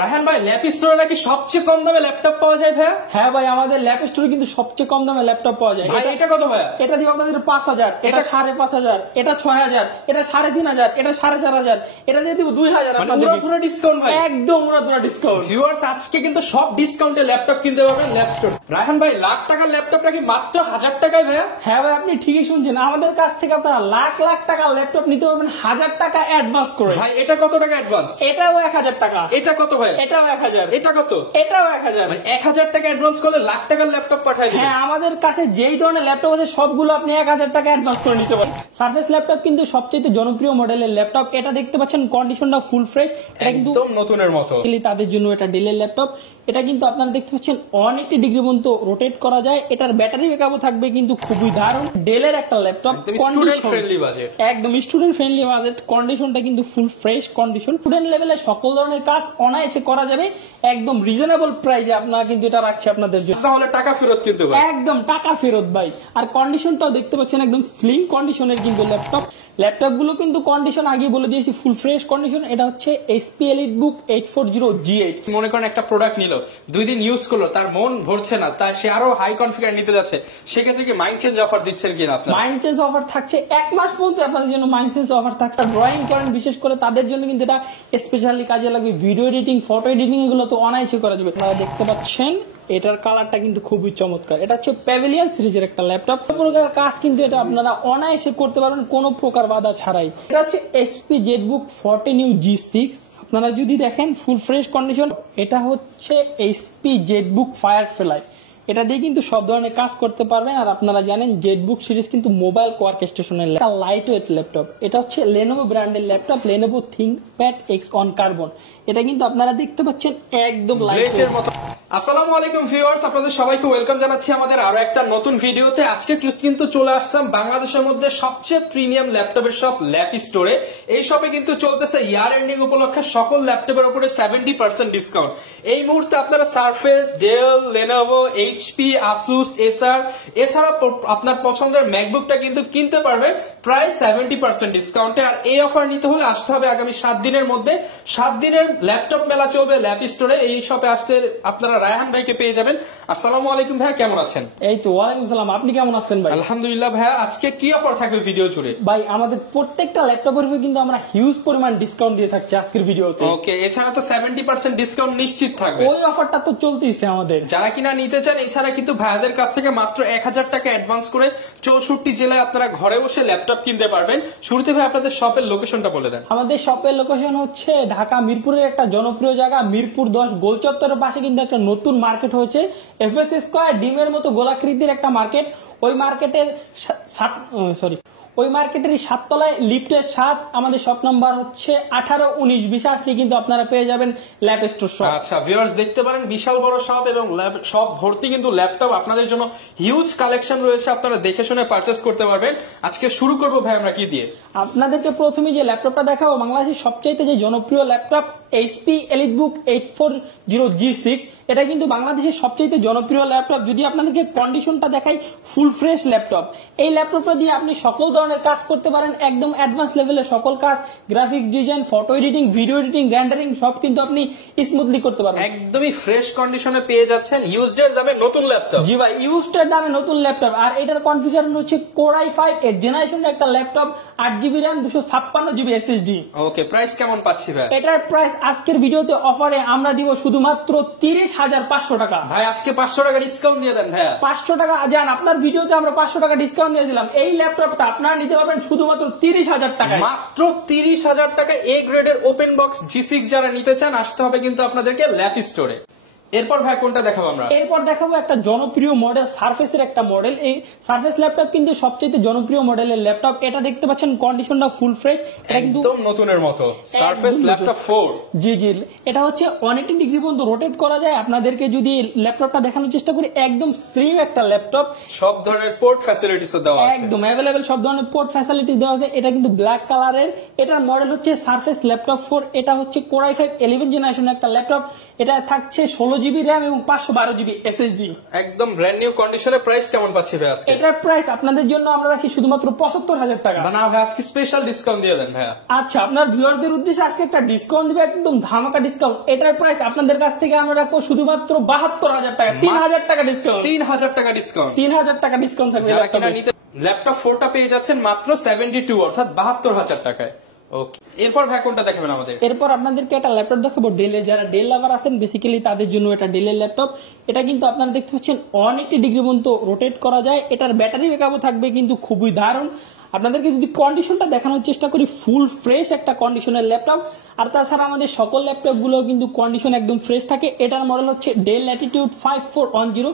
রায়হান ভাই, ল্যাপ স্টোরে নাকি সবচেয়ে কম দামে ল্যাপটপ পাওয়া যায় ভাইয়া? হ্যাঁ ভাই, আমাদের ল্যাপ স্টোরে কিন্তু সবচেয়ে কম দামে ল্যাপটপ পাওয়া যায়। ভাই এটা কত ভাইয়া? এটা দিব আপনাদের 5,000, এটা 5,500, এটা 6,000, এটা 3,500, এটা 4,500, এটা দিয়ে দিব 2,000। পুরো ডিসকাউন্ট ভাই, একদম পুরো ডিসকাউন্ট। ভিউয়ার্স, আজকে কিন্তু সব ডিসকাউন্টে ল্যাপটপ কিনতে পারবেন ল্যাপ স্টোর। রায়হান ভাই, লাখ টাকার ল্যাপটপটা কি মাত্র 1000 টাকায় ভাইয়া? হ্যাঁ ভাই, আপনি ঠিকই শুনছেন, আমাদের কাছ থেকে আপনারা লাখ লাখ টাকার ল্যাপটপ নিতে পারবেন 1000 টাকা অ্যাডভান্স করে। ভাই এটা কত টাকা অ্যাডভান্স? এটাও 1000 টাকা। এটা কত ভাই? এটাও 1000। এটা কত? এটাও 1000। 1000 টাকা অ্যাডভান্স করলে লাখ টাকার ল্যাপটপ পাঠায় দিবেন। হ্যাঁ, আমাদের কাছে যেই ধরনের ল্যাপটপ আছে সবগুলো আপনি 1000 টাকা অ্যাডভান্স করে নিতে পারেন। সারফেস ল্যাপটপ কিন্তু সবচেয়ে জনপ্রিয় মডেলের ল্যাপটপ। এটা দেখতে পাচ্ছেন কন্ডিশনটা ফুল ফ্রেশ, এটা কিন্তু একদম নতুনের মতো। তাদের জন্য এটা ডেলের ল্যাপটপ। এটা কিন্তু আপনারা দেখতে পাচ্ছেন অনেকটি ডিগ্রি পর্যন্ত রোটেট করা যায়। এটার ব্যাটারি ব্যাকআপও থাকবে কিন্তু খুবই দারুণ। ডেলের একটা ল্যাপটপ, স্টুডেন্ট ফ্রেন্ডলি বাজেট, একদম স্টুডেন্ট ফ্রেন্ডলি বাজেট। কন্ডিশনটা কিন্তু ফুল ফ্রেশ কন্ডিশন। স্টুডেন্ট লেভেলে সকল ধরনের কাজ অনায়াসে করা যাবে একদম রিজনেবল প্রাইসে। আপনারা কিন্তু এটা রাখছে আপনাদের জন্য, তাহলে টাকা ফেরত কিন্তু ভাই, একদম টাকা ফেরত ভাই। আর কন্ডিশনটাও দেখতে পাচ্ছেন একদম স্লিম কন্ডিশনের কিন্তু ল্যাপটপ গুলো কিন্তু কন্ডিশন আগে বলে দিয়েছি ফুল ফ্রেশ কন্ডিশন। এটা হচ্ছে HP EliteBook 840G8। মনে করেন একটা প্রোডাক্ট নিল, 2 দিন ইউজ করলো, তার মন ভরছে না, তাই সে আরো হাই কনফিগার নিতে যাচ্ছে, সেক্ষেত্রে কি মাইন্ড চেঞ্জ অফার দিচ্ছেন কিনা আপনারা? মাইন্ড চেঞ্জ অফার থাকছে 1 মাস পর্যন্ত আপনাদের জন্য। মাইন্ড চেঞ্জ অফার থাকছে। ড্রয়িং করেন বিশেষ করে তাদের জন্য কিন্তু এটা স্পেশালি কাজে লাগবে। ভিডিও এডিটিং, ফটো এডিটিং এগুলো তো অনায়াসে করা যাবে। আপনারা দেখতে পাচ্ছেন এটার কালারটা কিন্তু খুবই চমৎকার। এটা হচ্ছে প্যাভিলিয়ন সিরিজের একটা ল্যাপটপ। প্রকার কাজ কিন্তু এটা আপনারা অনায়াসে করতে পারবেন কোনো প্রকার বাধা ছাড়াই। এটা হচ্ছে HP ZBook 14UG6। আপনারা যদি দেখেন ফুল ফ্রেশ কন্ডিশন। এটা হচ্ছে HP ZBook Firefly। এটা দিয়ে কিন্তু সব ধরনের কাজ করতে পারবেন। আর আপনারা জানেন ZBook সিরিজ কিন্তু মোবাইল ওয়ার্ক স্টেশনের লাইট ওয়েট ল্যাপটপ। এটা হচ্ছে Lenovo ব্র্যান্ডের laptop, Lenovo ThinkPad X on Carbon। এটা কিন্তু আপনারা দেখতে পাচ্ছেন একদম লাইট এর মতো। আসসালামু আলাইকুম ভিউয়ার্স, আপনাদের সবাইকে ওয়েলকাম জানাচ্ছি আমাদের আরো একটা নতুন ভিডিওতে। আজকে কিন্তু চলে আসলাম বাংলাদেশের মধ্যে সবচেয়ে প্রিমিয়াম ল্যাপটপের শপ ল্যাপ স্টোরে। এই শপে কিন্তু চলতেছে ইয়ার এন্ডিং উপলক্ষে সকল ল্যাপটপের উপরে 70% ডিসকাউন্ট। এই মুহূর্তে আপনারা Surface, Dell, Lenovo, HP, Asus, Acer এছাড়া আপনার পছন্দের ম্যাকবুকটা কিন্তু কিনতে পারবেন প্রায় 70% ডিসকাউন্টে। আর এই অফার নিতে হলে আসতে হবে আগামী 7 দিনের মধ্যে। 7 দিনের ল্যাপটপ মেলা চলবে ল্যাপ স্টোরে। এই শপে আসতে আপনারা রায়হান ভাইকে পেয়ে যাবেন। আসসালামু আলাইকুম ভাইয়া, কেমন আছেন? এই তো ওয়ালাইকুম সালাম, আপনি কেমন আছেন ভাই? আলহামদুলিল্লাহ ভাইয়া। আজকে কি অফার থাকবে ভিডিও জুড়ে? ভাই আমাদের প্রত্যেকটা ল্যাপটপের উপর কিন্তু আমরা হিউজ পরিমাণ ডিসকাউন্ট দিয়ে থাকছি আজকের ভিডিওতে। ওকে, এছাড়া তো 70% ডিসকাউন্ট নিশ্চিত থাকবে। ওই অফারটা তো চলতেইছে আমাদের। যারা কিনা নিতে চান, এছাড়া কিন্তু ভাইয়াদের কাছ থেকে মাত্র 1000 টাকা অ্যাডভান্স করে 64 জেলায় আপনারা ঘরে বসে ল্যাপটপ কিনতে পারবেন। শুরুতে ভাই আপনাদের শপের লোকেশনটা বলে দেন। আমাদের শপের লোকেশন হচ্ছে ঢাকা মিরপুরের একটা জনপ্রিয় জায়গা মিরপুর 10 গোল চত্বরের পাশে কিন্তু একটা নতুন মার্কেট হয়েছে, FS স্কয়ার ডিমের মতো গোলাকৃতির একটা মার্কেট। ওই মার্কেটের ওই মার্কেটের 7 তলায় লিফটের 7 আমাদের শপ নাম্বার হচ্ছে 18-19। আসলে কিন্তু আপনারা পেয়ে যাবেন ল্যাপ স্টোর শপ। আচ্ছা ভিউয়ার্স, দেখতে পারেন বিশাল বড় শপ এবং শপ ভর্তি কিন্তু ল্যাপটপ। আপনাদের জন্য হিউজ কালেকশন রয়েছে, আপনারা দেখে শুনে পারচেজ করতে পারবেন। আজকে শুরু করব ভাই আমরা কি দিয়ে? আপনাদেরকে প্রথমে যে ল্যাপটপটা দেখাবো বাংলাদেশের সবচাইতে যে জনপ্রিয় ল্যাপটপ HP EliteBook 840G6। এটা কিন্তু বাংলাদেশের সবচাইতে জনপ্রিয় ল্যাপটপ। যদি আপনাদেরকে কন্ডিশনটা দেখাই, ফুল ফ্রেশ ল্যাপটপ। এই ল্যাপটপটা দিয়ে আপনি সকল ধরনের কাজ করতে পারেন, একদম অ্যাডভান্স লেভেলের সকল কাজ, graphics design, photo editing, video editing, rendering সব কিন্তু আপনি স্মুথলি করতে পারবেন। একদমই ফ্রেশ কন্ডিশনে পেয়ে যাচ্ছেন ইউজড এর দামে নতুন ল্যাপটপ। জি ভাই, ইউজড এর দামে নতুন ল্যাপটপ। আর এটার কনফিগারেশন হচ্ছে Core i5 8th জেনারেশনের একটা laptop, 8GB RAM 256GB SSD। ওকে, প্রাইস কেমন পাচ্ছি ভাই? এটার প্রাইস আজকের ভিডিওতে অফারে আমরা দিব শুধুমাত্র 30,500 টাকা। ভাই আজকে 500 টাকা ডিসকাউন্ট দিয়ে দেন ভাইয়া। 500 টাকা যান, আপনার ভিডিওতে আমরা 500 টাকা ডিসকাউন্ট দিয়ে দিলাম। এই ল্যাপটপটা আপনারা নিতে পারবেন শুধুমাত্র 30,000 টাকায়। মাত্র 30,000 টাকা এ গ্রেডের ওপেন বক্স G6 যারা নিতে চান আসতে হবে কিন্তু আপনাদেরকে ল্যাপ স্টোরে। এরপর ভাই কোনটা দেখাবো আমরা? এরপর দেখাবো একটা জনপ্রিয় মডেল, সারফেসের একটা মডেল। এই সারফেস ল্যাপটপ কিন্তু সবচেয়ে জনপ্রিয় মডেলের ল্যাপটপ। এটা দেখতে পাচ্ছেন কন্ডিশনটা ফুল ফ্রেশ, এটা কিন্তু একদম নতুনের মতো। Surface laptop 4। জি জি, এটা হচ্ছে অনেকটি ডিগ্রি পর্যন্ত রোটেট করা যায়। আপনাদেরকে যদি ল্যাপটপটা দেখানোর চেষ্টা করি, একদম স্লিম একটা ল্যাপটপ, সব ধরনের পোর্ট ফ্যাসিলিটিস দেওয়া আছে, একদম अवेलेबल সব ধরনের পোর্ট ফ্যাসিলিটিস দেওয়া আছে। এটা কিন্তু ব্ল্যাক কালারের। এটার মডেল হচ্ছে সারফেস ল্যাপটপ 4। এটা হচ্ছে Core i5 11th জেনারেশনের একটা ল্যাপটপ। এটা থাকছে 16 16GB RAM এবং 512GB SSD। একদম ব্র্যান্ড নিউ কন্ডিশনে প্রাইস কেমন পাচ্ছি ভাই আজকে? এটার প্রাইস আপনাদের জন্য আমরা রাখি শুধুমাত্র 75,000 টাকা। না ভাই আজকে স্পেশাল ডিসকাউন্ট দিয়ে দেন ভাইয়া। আচ্ছা, আপনার ভিউয়ারদের উদ্দেশ্যে আজকে একটা ডিসকাউন্ট দিবে, একদম ধামাকা ডিসকাউন্ট। এটার প্রাইস আপনাদের কাছ থেকে আমরা রাখবো শুধুমাত্র 72,000 টাকা। 3,000 টাকা ডিসকাউন্ট। 3,000 টাকা ডিসকাউন্ট। 3,000 টাকা ডিসকাউন্ট থাকবে। যারা কিনা নিতে ল্যাপটপ 4টা পেয়ে যাচ্ছেন মাত্র 72 অর্থাৎ 72,000 টাকায়। ওকে, এরপর ভাই কোনটা দেখাবেন আমাদের? এরপর আপনাদেরকে একটা ল্যাপটপ দেখাবো ডেলের। যারা ডেল লাভার আছেন বেসিক্যালি তাদের জন্য এটা ডেলের ল্যাপটপ। এটা কিন্তু আপনারা দেখতে পাচ্ছেন 180 ডিগ্রি পর্যন্ত রোটেট করা যায়। এটার ব্যাটারি ব্যাকআপও থাকবে কিন্তু খুবই দারুণ। আপনাদেরকে যদি কন্ডিশনটা দেখানোর চেষ্টা করি, ফুল ফ্রেশ একটা কন্ডিশনের ল্যাপটপ। আর তাছাড়া আমাদের সকল ল্যাপটপ গুলো কিন্তু কন্ডিশন একদম ফ্রেশ থাকে। এটার মডেল হচ্ছে ডেল ল্যাটিটিউড 5410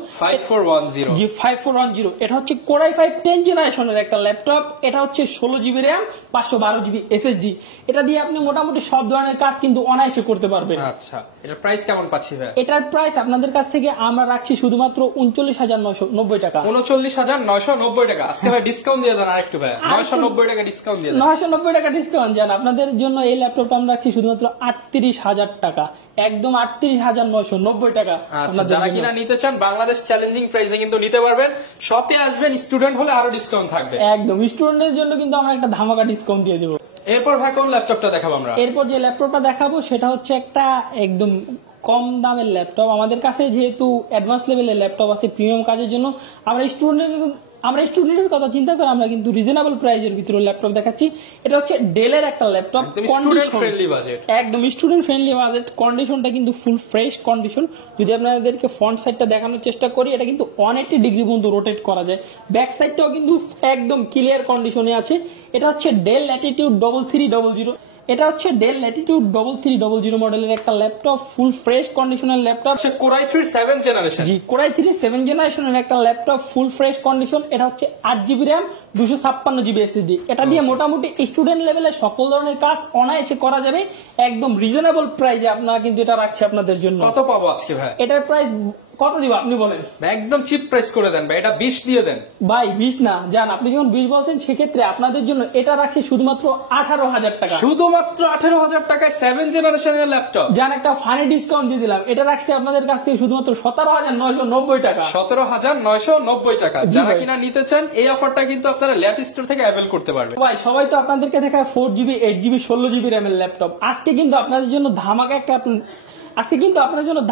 জি 5410। এটা হচ্ছে কোর i5 10 জেনারেশনের একটা ল্যাপটপ। এটা হচ্ছে 16GB RAM 512GB SSD। এটা দিয়ে আপনি মোটামুটি সব ধরনের কাজ কিন্তু অনায়াসে করতে পারবেন। আচ্ছা, এটার প্রাইস কেমন পাচ্ছি ভাই? এটার প্রাইস আপনাদের কাছ থেকে আমরা রাখছি শুধুমাত্র 39,990 টাকা। 39,990 টাকা। আজকে ভাই ডিসকাউন্ট দিয়ে দেন আরেকটু ভাই। 990 টাকা ডিসকাউন্ট দিয়ে দেন। 990 টাকা ডিসকাউন্ট জান। আপনাদের জন্য এই ল্যাপটপটা আমরা রাখছি শুধুমাত্র 38,000 টাকা। একদম 38,990 টাকা। আচ্ছা, যারা কিনা নিতে চান বাংলাদেশ চ্যালেঞ্জিং প্রাইসে কিন্তু নিতে পারবেন। শপে আসবেন, স্টুডেন্ট হলে আরো ডিসকাউন্ট থাকবে। একদম স্টুডেন্টদের জন্য কিন্তু আমরা একটা ধামাকা ডিসকাউন্ট দিয়ে দেবো। এরপর ভাই কোন ল্যাপটপটা দেখাবো আমরা? এরপর যে ল্যাপটপটা দেখাবো সেটা হচ্ছে একটা একদম কম দামের ল্যাপটপ। আমাদের কাছে যেহেতু অ্যাডভান্স লেভেলের ল্যাপটপ আছে প্রিমিয়াম কাজের জন্য, আমরা স্টুডেন্টের কথা চিন্তা করে আমরা কিন্তু রিজনেবল প্রাইজের ভিতরে ল্যাপটপ দেখাচ্ছি। এটা হচ্ছে ডেলের একটা ল্যাপটপ, স্টুডেন্ট ফ্রেন্ডলি বাজেট, একদম স্টুডেন্ট ফ্রেন্ডলি বাজেট। কন্ডিশনটা কিন্তু ফুল ফ্রেশ কন্ডিশন। যদি আপনাদেরকে ফ্রন্ট সাইডটা দেখানোর চেষ্টা করি, এটা কিন্তু 180 ডিগ্রি পর্যন্ত রোটেট করা যায়। ব্যাক সাইডটাও কিন্তু একদম ক্লিয়ার কন্ডিশনে আছে। এটা হচ্ছে ডেল ল্যাটিটিউড 3300। এটা হচ্ছে ডেল ল্যাটিটিউড 3300 মডেলের একটা ল্যাপটপ, ফুল ফ্রেশ কন্ডিশনের ল্যাপটপ। কোর i3 7 জেনারেশন জি কোর i3 7 জেনারেশনের একটা ল্যাপটপ, ফুল ফ্রেশ কন্ডিশন। এটা হচ্ছে 8GB RAM 256GB SSD। এটা দিয়ে মোটামুটি স্টুডেন্ট লেভেলের সকল ধরনের কাজ অনায়াসে করা যাবে একদম রিজনেবল প্রাইসে। আপনারা কিন্তু এটা রাখছে আপনাদের জন্য। কত পাবো আজকে ভাই? এটার প্রাইস কত দিব আপনি বলেন? একদম চিপ প্রাইস করে দেন ভাই, এটা 20 দিয়ে দেন ভাই। 20 না জান, আপনি যখন 20 বলছেন সেক্ষেত্রে আপনাদের জন্য এটা রাখছি শুধুমাত্র 18,000 টাকা। শুধুমাত্র 18,000 টাকায় 7 জেনারেশনের ল্যাপটপ জান, একটা ফানি ডিসকাউন্ট দিয়ে দিলাম। এটা রাখছি আপনাদের কাছ থেকে শুধুমাত্র 17,990 টাকা। 17,990 টাকা। যারা কিনা নিতে চান এই অফারটা কিন্তু আপনারা ল্যাপ স্টোর থেকে অ্যাভেল করতে পারবেন। ভাই সবাই তো আপনাদেরকে দেখায় 4GB 8GB 16GB RAM এর ল্যাপটপ। আজকে কিন্তু আপনাদের জন্য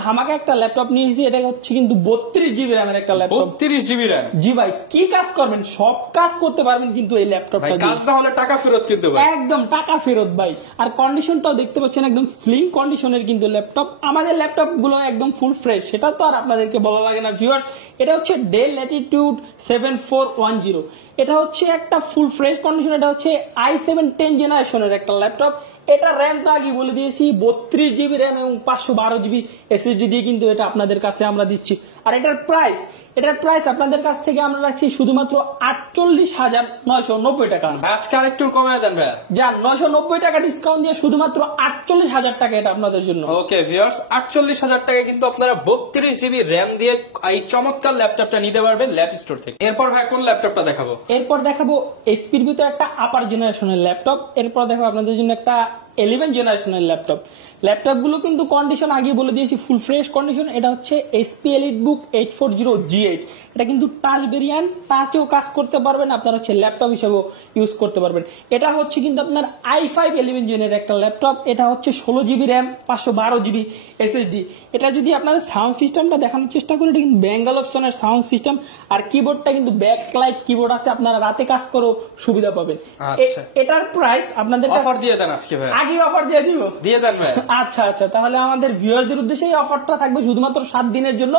ধামাকা একটা ল্যাপটপ নিয়েছি। এটা হচ্ছে কিন্তু 32GB RAM এর একটা ল্যাপটপ। 32GB RAM। জি ভাই, কি কাজ করবেন সব কাজ করতে পারবেন কিন্তু এই ল্যাপটপটা। কাজ না হলে টাকা ফেরত কিন্তু ভাই, একদম টাকা ফেরত ভাই। আর কন্ডিশনটাও দেখতে পাচ্ছেন একদম স্লিম কন্ডিশনের কিন্তু ল্যাপটপ। আমাদের ল্যাপটপ গুলো একদম ফুল ফ্রেশ, সেটা তো আর আপনাদেরকে বলা লাগে না ভিউয়ার্স। এটা হচ্ছে ডেল ল্যাটিটিউড 7410। এটা হচ্ছে একটা ফুল ফ্রেশ কন্ডিশন। এটা হচ্ছে i7 10 জেনারেশনের একটা ল্যাপটপ। এটা র্যাম তো আগে বলে দিয়েছি 32GB RAM এবং 512GB SSD দিয়ে কিন্তু এটা আপনাদের কাছে আমরা দিচ্ছি। আর এটার প্রাইস আপনাদের কাছ থেকে আমরা রাখছি শুধুমাত্র 48,990 টাকা। আজকে আরেকটু কমায় দেন ভাই। যান, 990 টাকা ডিসকাউন্ট দিয়ে শুধুমাত্র 48,000 টাকা এটা আপনাদের জন্য। ওকে ভিউয়ার্স, 48,000 টাকা কিন্তু আপনারা 32GB RAM দিয়ে এই চমৎকার ল্যাপটপটা নিতে পারবেন ল্যাপ স্টোর থেকে। এরপর ভাই কোন ল্যাপটপটা দেখাবো? এরপর দেখাবো এসপির ভিতরে একটা আপার জেনারেশনের ল্যাপটপ। এরপর দেখাবো আপনাদের জন্য একটা 11 জেনারেশনের ল্যাপটপ গুলো কিন্তু কন্ডিশন আগে বলে দিয়েছি ফুল ফ্রেশ কন্ডিশন। এটা হচ্ছে HP EliteBook 840G8। এটা কিন্তু টাচ ভেরিয়েন্ট, টাচেও কাজ করতে পারবেন, আপনার হচ্ছে ল্যাপটপ হিসেবেও ইউজ করতে পারবেন। এটা হচ্ছে কিন্তু আপনার i5 11 জেনের একটা ল্যাপটপ। এটা হচ্ছে 16GB RAM 512GB SSD। এটা যদি আপনাদের সাউন্ড সিস্টেমটা দেখানোর চেষ্টা করি, এটা কিন্তু ব্যাঙ্গাল অপশনের সাউন্ড সিস্টেম। আর কিবোর্ডটা কিন্তু ব্যাকলাইট কিবোর্ড আছে, আপনারা রাতে কাজ করেও সুবিধা পাবেন। এটার প্রাইস আপনাদের অফার দিয়ে দেন আজকে ভাই। আগে অফার দিয়ে দিব, দিয়ে দেন ভাই। আচ্ছা তাহলে আমাদের ভিউয়ারদের উদ্দেশ্যে এই অফারটা থাকবে শুধুমাত্র 7 দিনের জন্য।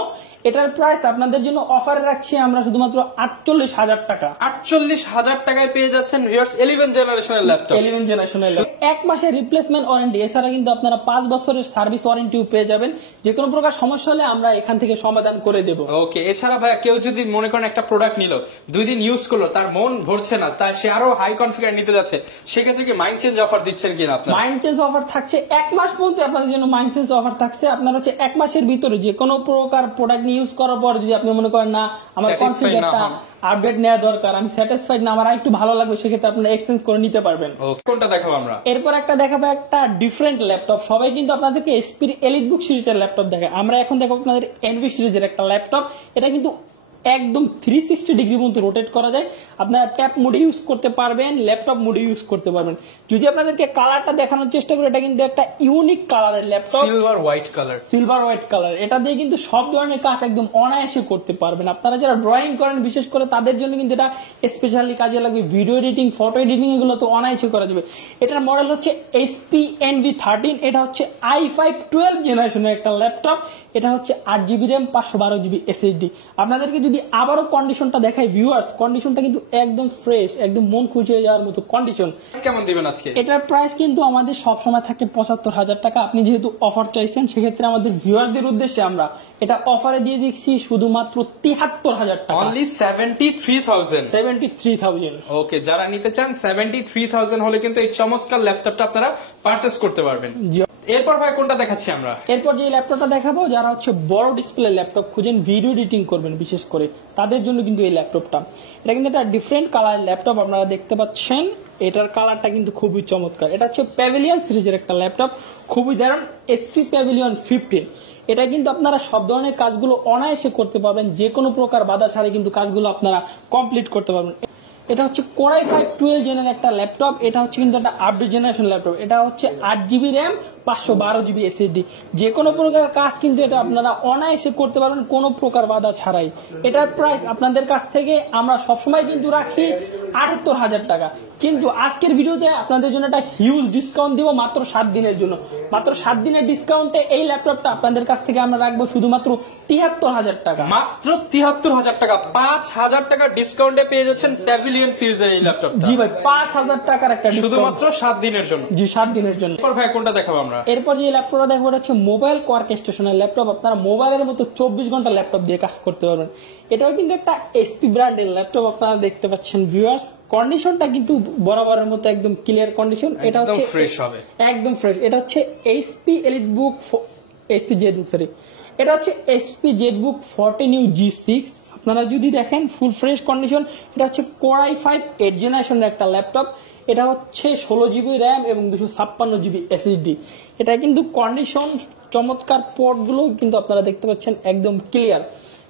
এটার প্রাইস আপনাদের জন্য অফারে রাখছি আমরা শুধুমাত্র 48,000 টাকা। 48,000 টাকায় পেয়ে যাচ্ছেন ভিউয়ার্স 11 জেনারেশনের ল্যাপটপ। 11 জেনারেশনের এক মাসের রিপ্লেসমেন্ট ওয়ারেন্টি, এছাড়া কিন্তু আপনারা 5 বছরের সার্ভিস ওয়ারেন্টিও পেয়ে যাবেন। যে কোনো প্রকার সমস্যা হলে আমরা এখান থেকে সমাধান করে দেব। ওকে, এছাড়া ভাই কেউ যদি মনে করেন একটা প্রোডাক্ট নিল, 2 দিন ইউজ করলো, তার মন ভরছে না, তাই সে আরো হাই কনফিগার নিতে যাচ্ছে, সেক্ষেত্রে কি মাইন্ড চেঞ্জ অফার দিচ্ছেন কিনা আপনারা? মাইন্ড চেঞ্জ অফার থাকছে 1 মাস পর্যন্ত আপনাদের জন্য মাইন্ড চেঞ্জ অফার থাকছে। আপনার হচ্ছে 1 মাসের ভিতরে যে কোনো প্রকার প্রোডাক্ট ইউজ করার পর যদি আপনি মনে করেন না আমার কনফিগারটা আপডেট নেওয়া দরকার, আমি স্যাটিসফাইড না, আমার একটু ভালো লাগবে, সেক্ষেত্রে আপনি এক্সচেঞ্জ করে নিতে পারবেন। কোনটা দেখাবো আমরা? এরপর একটা দেখাবো একটা ডিফারেন্ট ল্যাপটপ। সবাই কিন্তু আপনাদেরকে এসপি এলিটবুক সিরিজের ল্যাপটপ দেখায়, আমরা এখন দেখাবো আপনাদের এনভি সিরিজের একটা ল্যাপটপ। এটা কিন্তু একদম 360 ডিগ্রি পর্যন্ত রোটেট করা যায়। আপনারা ট্যাব মোডে ইউজ করতে পারবেন, ল্যাপটপ মোডে ইউজ করতে পারবেন। যদি আপনাদেরকে কালারটা দেখানোর চেষ্টা করি, এটা কিন্তু একটা ইউনিক কালারের laptop, silver white colour. Silver white colour. এটা দিয়ে কিন্তু সব ধরনের কাজ একদম অনায়াসে করতে পারবেন। আপনারা যারা ড্রয়িং করেন বিশেষ করে তাদের জন্য কিন্তু এটা স্পেশালি কাজে লাগবে। ভিডিও এডিটিং, ফটো এডিটিং এগুলো তো অনায়াসে করা যাবে। এটার মডেল হচ্ছে HP NV13। এটা হচ্ছে i5 12 জেনারেশনের একটা ল্যাপটপ। এটা হচ্ছে 8GB RAM 512GB SSD। আপনাদেরকে যদি আবারও কন্ডিশনটা দেখাই ভিউয়ার্স, কন্ডিশনটা কিন্তু একদম ফ্রেশ, একদম মন খুশি হয়ে যাওয়ার মতো কন্ডিশন। কেমন দিবেন আজকে? এটার প্রাইস কিন্তু আমাদের সবসময় থাকে 75,000 টাকা। আপনি যেহেতু অফার চাইছেন, সেক্ষেত্রে আমাদের ভিউয়ারদের উদ্দেশ্যে আমরা এটা অফারে দিয়ে দিচ্ছি শুধুমাত্র 73,000 টাকা। অনলি 73,000। 73,000। ওকে, যারা নিতে চান 73,000 হলে কিন্তু এই চমৎকার ল্যাপটপটা আপনারা পারচেজ করতে পারবেন। এরপর ভাই কোনটা দেখাচ্ছি আমরা? এরপর যে ল্যাপটপটা দেখাবো, যারা হচ্ছে বড় ডিসপ্লে ল্যাপটপ খুঁজেন, ভিডিও এডিটিং করবেন বিশেষ করে, তাদের জন্য কিন্তু এই ল্যাপটপটা। এটা কিন্তু একটা ডিফারেন্ট কালার ল্যাপটপ, আপনারা দেখতে পাচ্ছেন। এটার কালারটা কিন্তু খুবই চমৎকার। এটা হচ্ছে প্যাভিলিয়ন সিরিজের একটা ল্যাপটপ, খুবই দারুণ। HP pavilion 15। এটা কিন্তু আপনারা সব ধরনের কাজগুলো অনায়াসে করতে পারবেন, যে কোনো প্রকার বাধা ছাড়াই কিন্তু কাজগুলো আপনারা কমপ্লিট করতে পারবেন। এটা হচ্ছে Core i5 12 জেনের একটা ল্যাপটপ। এটা হচ্ছে কিন্তু একটা আপডেট জেনারেশন ল্যাপটপ। এটা হচ্ছে 8GB RAM 512GB SSD। যে কোনো প্রকার কাজ কিন্তু এটা আপনারা অনায়াসে করতে পারবেন কোনো প্রকার বাধা ছাড়াই। এটার প্রাইস আপনাদের কাছ থেকে আমরা সবসময় কিন্তু রাখি 78,000 টাকা, কিন্তু আজকের ভিডিওতে আপনাদের জন্য একটা হিউজ ডিসকাউন্ট দিব মাত্র 7 দিনের জন্য। মাত্র 7 দিনের ডিসকাউন্টে এই ল্যাপটপটা আপনাদের কাছ থেকে আমরা রাখবো শুধুমাত্র 73,000 টাকা। মাত্র 73,000 টাকা, 5,000 টাকা ডিসকাউন্টে পেয়ে যাচ্ছেন প্যাভিলিয়ন সিরিজের এই ল্যাপটপ। জি ভাই, 5,000 টাকার একটা শুধুমাত্র 7 দিনের জন্য। জি, 7 দিনের জন্য। এরপর ভাই কোনটা দেখাবো আমরা? এরপর যে ল্যাপটপটা দেখবো, এটা হচ্ছে মোবাইল কোয়ার্ক স্টেশনের ল্যাপটপ। আপনারা মোবাইলের মতো 24 ঘন্টা ল্যাপটপ দিয়ে কাজ করতে পারবেন। এটাও কিন্তু একটা SP ব্র্যান্ডের ল্যাপটপ, আপনারা দেখতে পাচ্ছেন ভিউয়ার্স। কন্ডিশনটা কিন্তু বরাবরের মতো একদম ক্লিয়ার কন্ডিশন। এটা হচ্ছে ফ্রেশ হবে, একদম ফ্রেশ। এটা হচ্ছে HP HP ZBook 14U G6। আপনারা যদি দেখেন ফুল ফ্রেশ কন্ডিশন। এটা হচ্ছে Core i5 8 জেনারেশনের একটা ল্যাপটপ। এটা হচ্ছে 16GB RAM এবং 256GB SSD। এটা কিন্তু কন্ডিশন চমৎকার, পোর্টগুলো কিন্তু আপনারা দেখতে পাচ্ছেন একদম ক্লিয়ার।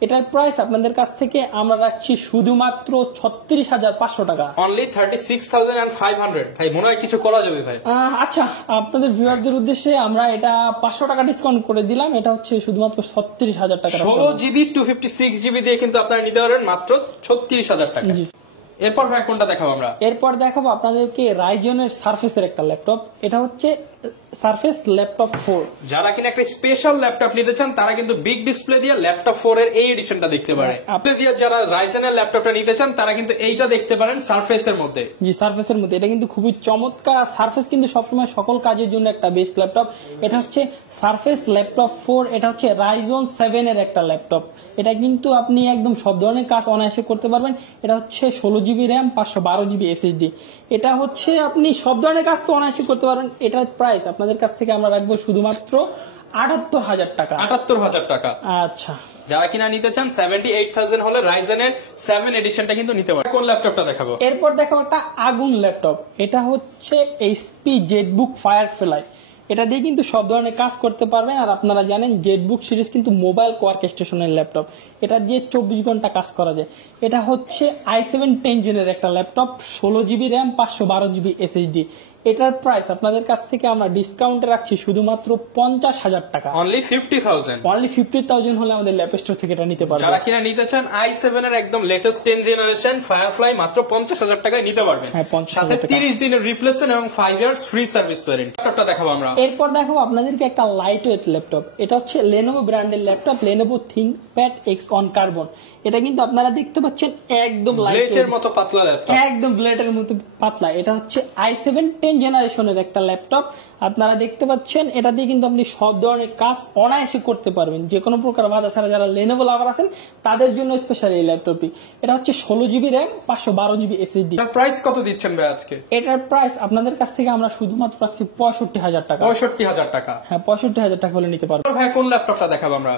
এটার প্রাইস আপনাদের কাছ থেকে আমরা রাখছি শুধুমাত্র 36,500 টাকা। অনলি 36,500। ভাই মনে হয় কিছু করা যাবে ভাই। আচ্ছা, আপনাদের ভিউয়ারদের উদ্দেশ্যে আমরা এটা 500 টাকা ডিসকাউন্ট করে দিলাম। এটা হচ্ছে শুধুমাত্র 36,000 টাকা। 16GB 256GB দিয়ে কিন্তু আপনারা নিতে পারবেন মাত্র 36,000 টাকা। এরপর ভাই কোনটা দেখাবো আমরা? এরপর দেখাবো আপনাদেরকে রাইজনের সারফেসের একটা ল্যাপটপ। এটা হচ্ছে সারফেস ল্যাপটপ 4। যারা কিনা একটা স্পেশাল ল্যাপটপ নিতে চান তারা কিন্তু বিগ ডিসপ্লে দিয়ে ল্যাপটপ 4 এর এই এডিশনটা দেখতে পারে। আপনি দিয়ে যারা রাইজেনের ল্যাপটপটা নিতে চান তারা কিন্তু এইটা দেখতে পারেন সারফেসের মধ্যে। জি, সারফেসের মধ্যে। এটা কিন্তু খুবই চমৎকার। সারফেস কিন্তু সবসময় সকল কাজের জন্য একটা বেস্ট ল্যাপটপ। এটা হচ্ছে সারফেস ল্যাপটপ 4। এটা হচ্ছে রাইজন 7 এর একটা ল্যাপটপ। এটা কিন্তু আপনি একদম সব ধরনের কাজ অনায়াসে করতে পারবেন। এটা হচ্ছে 16GB RAM 512GB SSD। এটা হচ্ছে আপনি সব ধরনের কাজ তো অনায়াসে করতে পারবেন। এটার প্রাইস আপনাদের কাছ থেকে আমরা রাখবো শুধুমাত্র 78,000 টাকা। 78,000 টাকা। আচ্ছা, যারা কিনা নিতে চান 78,000 হলে রাইজেনের 7 এডিশনটা কিন্তু নিতে পারেন। কোন ল্যাপটপটা দেখাবো? এরপর দেখাবো একটা আগুন ল্যাপটপ। এটা হচ্ছে HP ZBook Firefly। এটা দিয়ে কিন্তু সব ধরনের কাজ করতে পারবেন। আর আপনারা জানেন ZBook সিরিজ কিন্তু মোবাইল কোয়ার্ক স্টেশনের ল্যাপটপ। এটা দিয়ে 24 ঘন্টা কাজ করা যায়। এটা হচ্ছে i7 10 জেনের একটা laptop, 16GB RAM 512GB SSD। এটার প্রাইস আপনাদের কাছ থেকে আমরা ডিসকাউন্টে রাখছি শুধুমাত্র 50,000 টাকা। অনলি 50,000। অনলি 50,000 হলে আমাদের ল্যাপ স্টোর থেকে এটা নিতে পারবেন। যারা কিনা নিতে চান i7 এর একদম লেটেস্ট 10 জেনারেশন ফায়ারফ্লাই মাত্র 50,000 টাকায় নিতে পারবেন। হ্যাঁ, 50,000 সাথে টাকা। 30 দিনের রিপ্লেসমেন্ট এবং 5 ইয়ার্স ফ্রি সার্ভিস ওয়ারেন্টি। ল্যাপটপটা দেখাবো আমরা। এরপর দেখাবো আপনাদেরকে একটা লাইট ওয়েট ল্যাপটপ। এটা হচ্ছে Lenovo ব্র্যান্ডের laptop, Lenovo ThinkPad X on Carbon। এটা কিন্তু আপনারা দেখতে পাচ্ছেন একদম লাইট ব্লেডের মতো পাতলা ল্যাপটপ, একদম ব্লেডের মতো পাতলা। এটা হচ্ছে i7 10 জেনারেশনের একটা ল্যাপটপ। আপনারা দেখতে পাচ্ছেন এটা দিয়ে কিন্তু আপনি সব ধরনের কাজ অনায়াসে করতে পারবেন, যে কোনো প্রকার বাধা ছাড়া। যারা Lenovo লাভার আছেন তাদের জন্য স্পেশাল এই ল্যাপটপটি। এটা হচ্ছে 16GB র্যাম 512GB SSD। এটার প্রাইস কত দিচ্ছেন ভাই আজকে? এটার প্রাইস আপনাদের কাছ থেকে আমরা শুধুমাত্র রাখছি 65,000 টাকা। 65,000 টাকা? হ্যাঁ, 65,000 টাকা হলে নিতে পারবেন। ভাই কোন ল্যাপটপটা দেখাবো আমরা?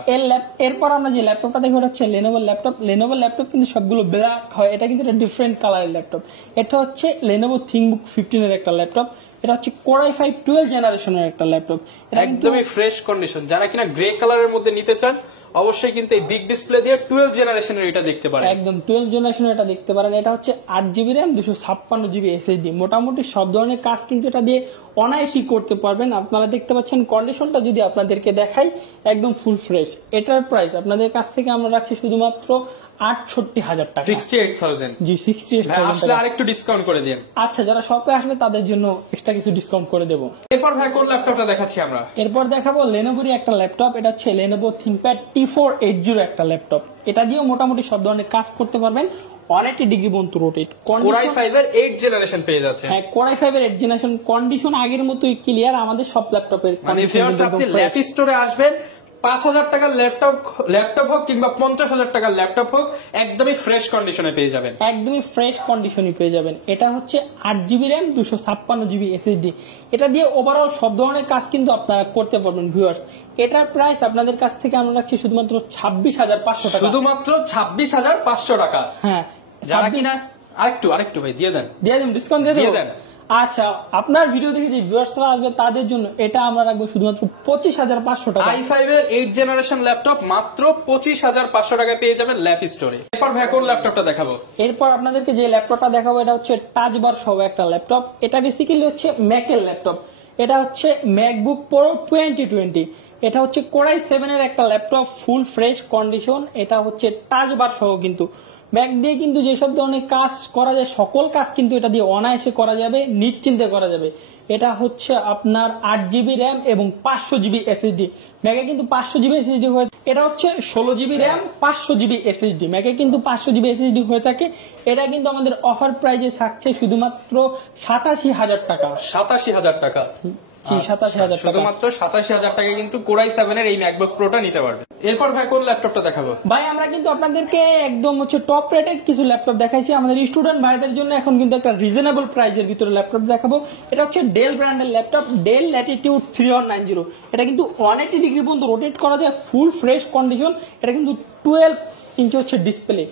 এরপর আমরা যে ল্যাপটপটা দেখবো এটা হচ্ছে Lenovo ল্যাপটপ। Lenovo ল্যাপটপ কিন্তু সবগুলো ব্ল্যাক হয়, এটা কিন্তু একটা ডিফারেন্ট কালারের ল্যাপটপ। এটা হচ্ছে Lenovo ThinkBook 15 এর একটা ল্যাপটপ। এটা হচ্ছে Core i5 12 জেনারেশনের একটা ল্যাপটপ। এটা একদমই ফ্রেশ কন্ডিশন। যারা কিনা গ্রে কালারের মধ্যে নিতে চান অবশ্যই কিন্তু এই বিগ ডিসপ্লে দিয়ে 12 জেনারেশনের এটা দেখতে পারেন। একদম 12 জেনারেশনের এটা দেখতে পারেন। এটা হচ্ছে 8GB র্যাম 256GB SSD। মোটামুটি সব ধরনের কাজ কিন্তু এটা দিয়ে অনায়াসই করতে পারবেন। আপনারা দেখতে পাচ্ছেন কন্ডিশনটা যদি আপনাদেরকে দেখাই, একদম ফুল ফ্রেশ। এটার প্রাইস আপনাদের কাছ থেকে আমরা রাখছি শুধুমাত্র 68,000 টাকা। 68,000? জি, 68,000 আসলে টাকা। আরেকটু ডিসকাউন্ট করে দিন। আচ্ছা, যারা শপে আসবে তাদের জন্য এক্সট্রা কিছু ডিসকাউন্ট করে দেবো। এরপর ভাই কোন ল্যাপটপটা দেখাচ্ছি আমরা? এরপর দেখাবো Lenovoরই একটা ল্যাপটপ। এটা হচ্ছে Lenovo ThinkPad T480 একটা ল্যাপটপ। এটা দিয়েও মোটামুটি সব ধরনের কাজ করতে পারবেন। 180 ডিগ্রি পর্যন্ত রোটেট। Core i5 এর 8 জেনারেশন পেয়ে যাচ্ছে। হ্যাঁ, Core i5 এর 8 জেনারেশন। কন্ডিশন আগের মতোই ক্লিয়ার আমাদের সব ল্যাপটপের। মানে ভিউয়ার্স, আপনি ল্যাপ স্টোরে আসবেন, 5,000 টাকার ল্যাপটপ হোক কিংবা 50,000 টাকার ল্যাপটপ হোক, একদমই ফ্রেশ কন্ডিশনে পেয়ে যাবেন। একদমই ফ্রেশ কন্ডিশনই পেয়ে যাবেন। এটা হচ্ছে 8GB র্যাম 256GB SSD। এটা দিয়ে ওভারঅল সব ধরনের কাজ কিন্তু আপনারা করতে পারবেন ভিউয়ার্স। এটার প্রাইস আপনাদের কাছ থেকে আমরা রাখছি শুধুমাত্র 26,500 টাকা। শুধুমাত্র 26,500 টাকা? হ্যাঁ, যারা কিনা আরেকটু ভাই দিয়ে দেন, ডিসকাউন্ট দিয়ে দেন। আচ্ছা, আপনার ভিডিও দেখে যে ভিউয়ার্সরা আসবে তাদের জন্য এটা আমরা রাখবো শুধুমাত্র 25,500 টাকা। i5 এর 8 জেনারেশন ল্যাপটপ মাত্র 25,500 টাকায় পেয়ে যাবেন ল্যাপ স্টোরে। এরপর ভাই কোন ল্যাপটপটা দেখাবো? এরপর আপনাদেরকে যে ল্যাপটপটা দেখাবো এটা হচ্ছে টাচ বার সহ একটা ল্যাপটপ। এটা বেসিক্যালি হচ্ছে ম্যাকের ল্যাপটপ। এটা হচ্ছে ম্যাকবুক প্রো 2020। এটা হচ্ছে Core i7 এর একটা ল্যাপটপ, ফুল ফ্রেশ কন্ডিশন। এটা হচ্ছে টাচ বার সহ কিন্তু ম্যাক দিয়ে কিন্তু যেসব ধরনের কাজ করা যায় সকল কাজ কিন্তু এটা দিয়ে অনায়াসে করা যাবে, নিশ্চিন্তে করা যাবে। এটা হচ্ছে আপনার 8GB র্যাম এবং 500GB SSD। ম্যাকে কিন্তু 500GB SSD হয়ে, এটা হচ্ছে 16GB র্যাম 500GB SSD। ম্যাকে কিন্তু 500GB SSD হয়ে থাকে। এটা কিন্তু আমাদের অফার প্রাইজে থাকছে শুধুমাত্র 87,000 টাকা। 87,000 টাকা? 87,000 টাকা। শুধুমাত্র 87,000 টাকায় কিন্তু Core i7 এর এই ম্যাকবুক প্রোটা নিতে পারবে। এরপর ভাই কোন ল্যাপটপটা দেখাবো? ভাই আমরা কিন্তু আপনাদেরকে একদম হচ্ছে টপ রেটেড কিছু ল্যাপটপ দেখাইছি। আমাদের স্টুডেন্ট ভাইদের জন্য এখন কিন্তু একটা রিজনেবল প্রাইসের ভিতরে ল্যাপটপ দেখাবো। এটা হচ্ছে ডেল ব্র্যান্ডের ল্যাপটপ, ডেল ল্যাটিটিউড 3190। এটা কিন্তু 180 ডিগ্রি পর্যন্ত রোটেট করা যায়, ফুল ফ্রেশ কন্ডিশন। এটা কিন্তু 12 ইঞ্চি হচ্ছে ডিসপ্লে।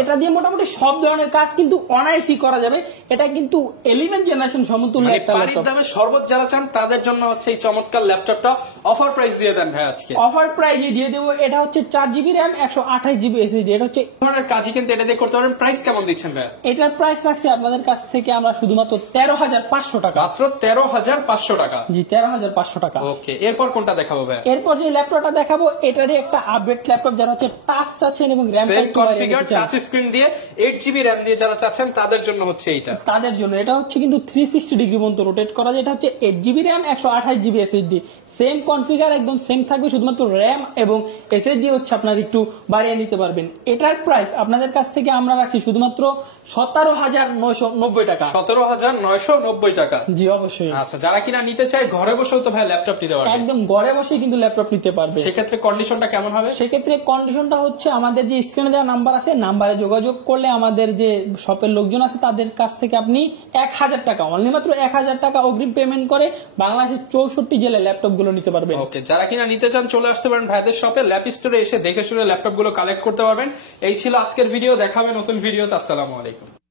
এটা দিয়ে মোটামুটি সব ধরনের কাজ কিন্তু অনায়াসই করা যাবে। এটা কিন্তু 11 জেনারেশন সমতুল্য একটা ল্যাপটপ। দামে সর্বোচ্চ যারা চান তাদের জন্য হচ্ছে এই চমৎকার ল্যাপটপটা। অফার প্রাইস দিয়ে দেন ভাই আজকে। অফার প্রাইসে দিয়ে দেবো। এটা হচ্ছে 4GB র্যাম 128GB SSD। এটা হচ্ছে ধরনের কাজই কিন্তু এটা দিয়ে করতে পারবেন। প্রাইস কেমন দিচ্ছেন ভাই? এটার প্রাইস রাখছি আপনাদের কাছ থেকে আমরা শুধুমাত্র 13,500 টাকা। মাত্র 13,500 টাকা? জি, 13,500 টাকা। ওকে, এরপর কোনটা দেখাবো ভাই? এরপর যে ল্যাপটপটা দেখাবো এটারই একটা আপডেট ল্যাপটপ, যারা হচ্ছে টাচ চাচ্ছেন এবং র্যাম কনফিগার টাচ স্ক্রিন দিয়ে 8GB র্যাম দিয়ে যারা চাচ্ছেন তাদের জন্য হচ্ছে এইটা। তাদের জন্য এটা হচ্ছে কিন্তু 360 ডিগ্রি পর্যন্ত রোটেট করা যায়। এটা হচ্ছে 8GB RAM 128GB SSD। Same configure, একদম সেম থাকবে, শুধুমাত্র র্যাম এবং SSD হচ্ছে আপনার একটু বাড়িয়ে নিতে পারবেন। এটার প্রাইস আপনাদের কাছ থেকে আমরা রাখছি শুধুমাত্র 17,990 টাকা। 17,990 টাকা? জি, অবশ্যই। আচ্ছা, যারা কিনা নিতে চায় ঘরে বসেও তো ভাই ল্যাপটপ নিতে পারবে? একদম ঘরে বসে কিন্তু ল্যাপটপ নিতে পারবে। সেক্ষেত্রে কন্ডিশনটা কেমন হবে? সেক্ষেত্রে কন্ডিশনটা হচ্ছে আমাদের যে স্ক্রিনে দেওয়া নাম্বার আছে, নাম্বারে যোগাযোগ করলে আমাদের যে শপের লোকজন আছে তাদের কাছ থেকে আপনি 1,000 টাকা, অনলি মাত্র 1,000 টাকা অগ্রিম পেমেন্ট করে বাংলাদেশের 64 জেলায় ল্যাপটপ গুলো নিতে পারবেন। ওকে, যারা কিনা নিতে চান চলে আসতে পারেন ভাইদের শপে। ল্যাপ স্টোরে এসে দেখে শুনে ল্যাপটপ গুলো কালেক্ট করতে পারবেন। এই ছিল আজকের ভিডিও। দেখাবে নতুন ভিডিওতে। আসসালামু আলাইকুম।